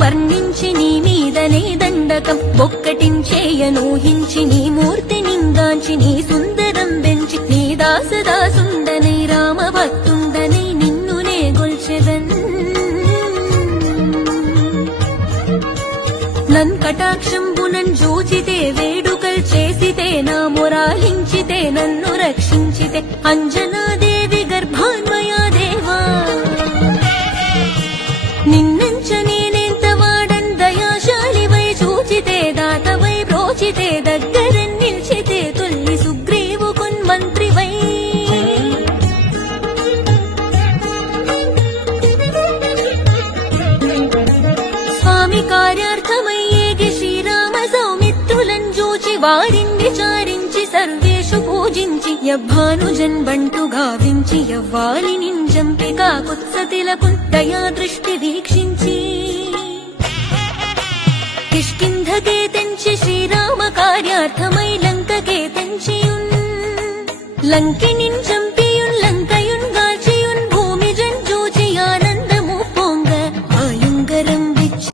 వర్ణించి నీ మీదనే దండకం ఒక్కటించేయనూహించి నీ మూర్తి నింగాంచి నీ సుందరం పెంచి నీ దాసదాసుండనై రామభక్తుండనై నిన్నునే గొల్చెదన్ నన్ కటాక్షంబునన్ జూచితే వేడుకల్ చేసితే నా మొరాలించితే నన్ను రక్షించితే అంజనాదేవి గర్భాన్వయా దేవా నిన్నంచ నేనెంత వాడన్ దయాశాలివై చూచితే దాతవై బ్రోచితే దగ్గరన్ నిల్చితే తొల్లి సుగ్రీవు కొన్మంత్రివై స్వామి కార్యార్థమై ఏగి శ్రీరామ సౌమిత్రులన్ జూచి వారిని విచారించి సర్వేషు పూజించి యవ్వానుజన్ బంటు గావించి యవ్వాలి నింజంపి కాకుత్సతిలకు దయా దృష్టి వీక్షించి కిష్కింధకే తెంచి శ్రీరామ కార్యార్థమై లంకకే తెంచియున్ లంకిని